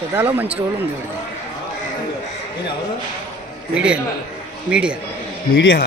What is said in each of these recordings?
ఫిదాలో మంచి రోల్ ఉంది media media media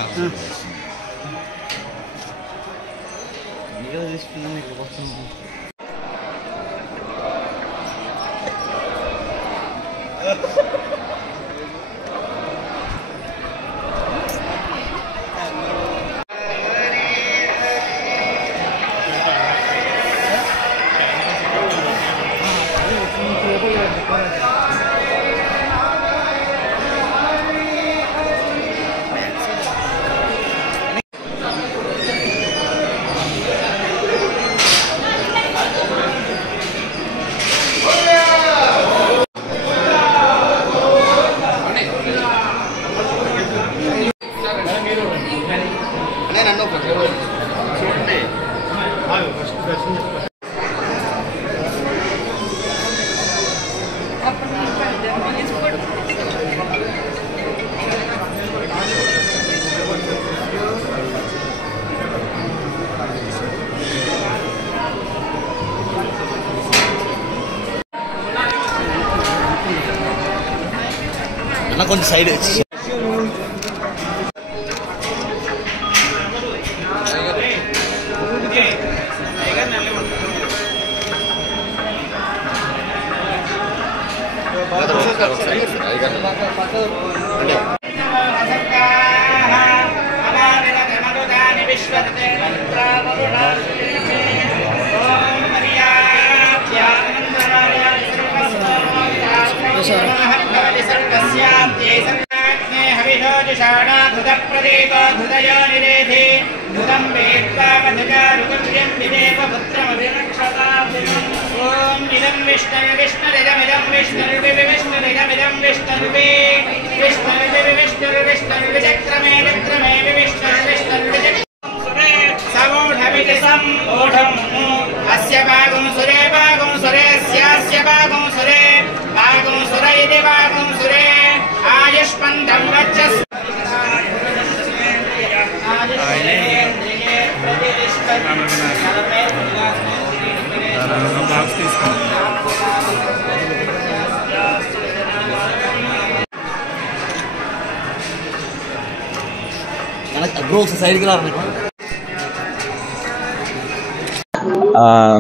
కొంచెం సైడ్ వచ్చి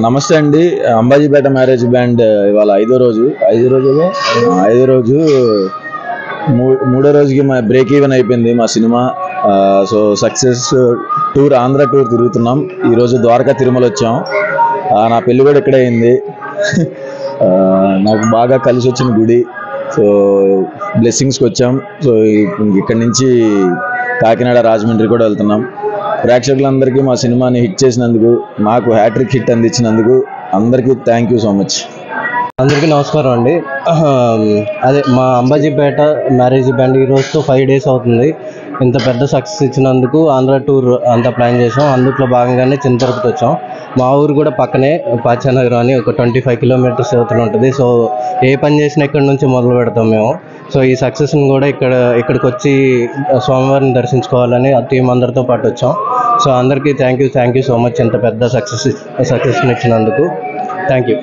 నమస్తే అండి. అంబాజీపేట మ్యారేజ్ బ్యాండ్ ఇవాళ ఐదో రోజు మూడో రోజుకి మా బ్రేక్ ఈవెన్ అయిపోయింది మా cinema. So success tour, Andhra tour తిరుగుతున్నాం. ఈరోజు ద్వారకా తిరుమల వచ్చాం. నా పెళ్ళి కూడా ఇక్కడే అయింది. నాకు బాగా కలిసి వచ్చిన గుడి. సో బ్లెస్సింగ్స్కి వచ్చాం. సో ఇక్కడి నుంచి కాకినాడ, రాజమండ్రి కూడా వెళ్తున్నాం. ప్రేక్షకులందరికీ మా సినిమాని హిట్ చేసినందుకు, మాకు హ్యాట్రిక్ హిట్ అందించినందుకు అందరికీ థ్యాంక్ యూ సో మచ్. అందరికీ నమస్కారం అండి. అదే మా అంబాజీపేట మ్యారేజ్ బ్యాండ్ ఈ రోజుతో 5 days అవుతుంది. ఇంత పెద్ద సక్సెస్ ఇచ్చినందుకు ఆంధ్ర టూర్ అంతా ప్లాన్ చేసాం. అందులో భాగంగానే చిన్న తిరుపతి వచ్చాం. మా ఊరు కూడా పక్కనే పాచానగరం అని ఒక 25 kilometers అవతల ఉంటుంది. సో ఏ పని చేసినా ఇక్కడ నుంచి మొదలు పెడతాం మేము. సో ఈ సక్సెస్ని కూడా ఇక్కడికి వచ్చి స్వామివారిని దర్శించుకోవాలని ఆ టీం అందరితో పాటు వచ్చాం. సో అందరికీ థ్యాంక్ యూ సో మచ్ ఇంత పెద్ద సక్సెస్ని ఇచ్చినందుకు. Thank you.